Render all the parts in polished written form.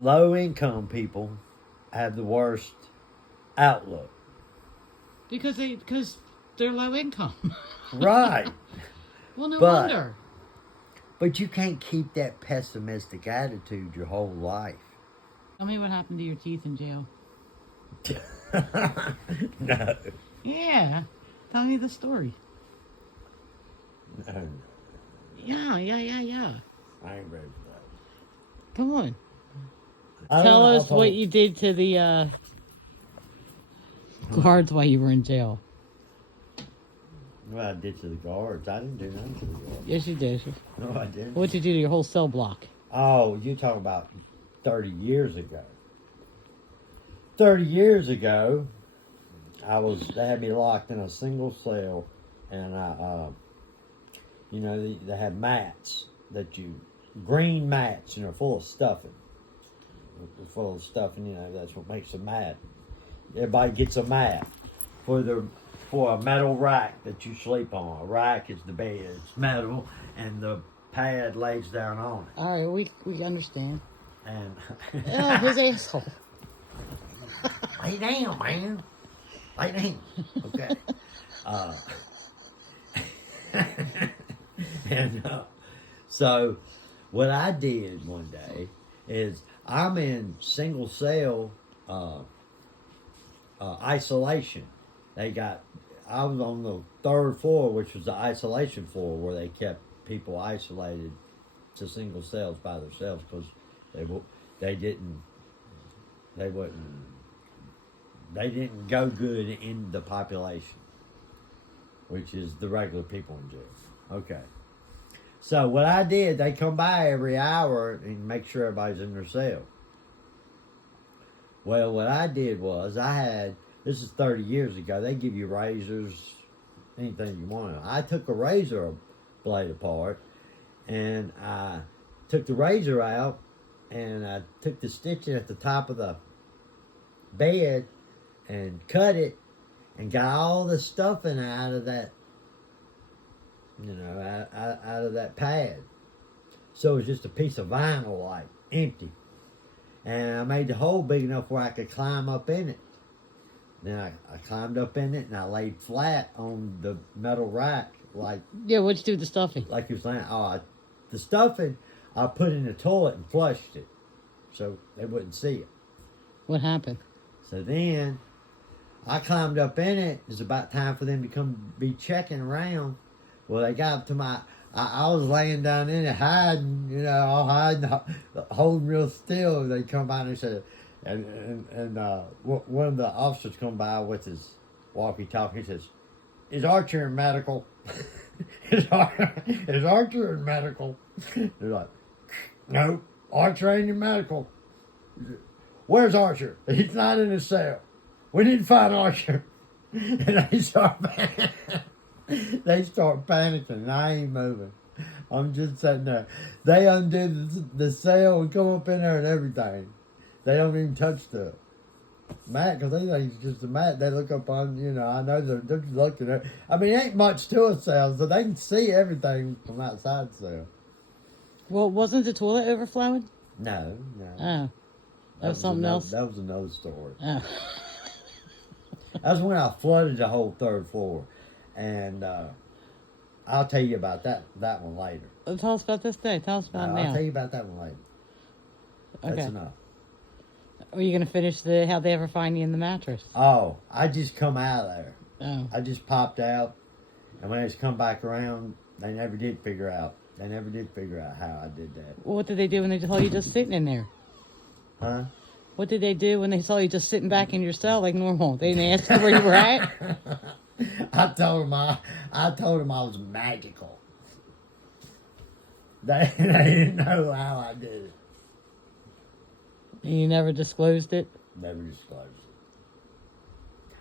Low income people have the worst outlook. Because they're low income. Right. Well, no But wonder. but you can't keep that pessimistic attitude your whole life. Tell me what happened to your teeth in jail. No. Yeah. Tell me the story. No. Yeah. I ain't ready for that. Come on. I Tell don't know us what you did to the guards while you were in jail. What I did to the guards. I didn't do nothing to the guards. Yes, you did. No, I didn't. What'd you do to your whole cell block? Oh, you talk about 30 years ago. 30 years ago, they had me locked in a single cell, and they had mats green mats, full of stuffing. That's what makes a mat. Everybody gets a mat for a metal rack that you sleep on. A rack is the bed. It's metal, and the pad lays down on it. All right, we understand. And Oh, his asshole. lay down, man. Lay down. Okay. So what I did one day is I'm in single cell isolation. I was on the third floor, which was the isolation floor, where they kept people isolated to single cells by themselves because they didn't go good in the population, which is the regular people in jail. Okay. So what I did, they come by every hour and make sure everybody's in their cell. Well, what I did was this is 30 years ago, they give you razors, anything you want. I took a razor blade apart, and I took the razor out, and I took the stitching at the top of the bed and cut it and got all the stuffing out of that, out of that pad. So it was just a piece of vinyl, like empty. And I made the hole big enough where I could climb up in it. Then I climbed up in it and I laid flat on the metal rack, Yeah, what'd you do with the stuffing? like you were saying. The stuffing I put in the toilet and flushed it, so they wouldn't see it. What happened? So then I climbed up in it. It was about time for them to come be checking around. Well, they got up to I was laying down in it, hiding, all hiding, holding real still. They come by and they said, and one of the officers come by with his walkie-talkie. He says, "Is Archer in medical?" is Archer in medical? They're like, "No, Archer ain't in medical." "Where's Archer?" "He's not in his cell. We need to find Archer." And they start panicking, and I ain't moving. I'm just sitting there. They undo the cell and come up in there and everything. They don't even touch the mat because they think it's just a mat. They look up on, I know they're just looking at. I mean, it ain't much to a cell, so they can see everything from outside the cell. Well, wasn't the toilet overflowing? No. Oh. That was something else? That was another story. Oh. That's when I flooded the whole third floor. And I'll tell you about that one later. Tell us about this day. Tell us about now. I'll tell you about that one later. That's Okay. enough. Are you going to finish how'd they ever find you in the mattress? Oh, I just come out of there. Oh. I just popped out. And when they come back around, they never did figure out how I did that. Well, what did they do when they saw you just sitting in there? Huh? What did they do when they saw you just sitting back in your cell like normal? They didn't ask you where you were at? I told them I was magical. They didn't know how I did it. And you never disclosed it? Never disclosed it.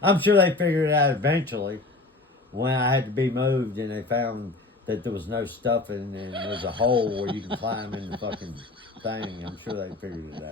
I'm sure they figured it out eventually when I had to be moved and they found that there was no stuffing and there was a hole where you can climb in the fucking thing. I'm sure they figured it out.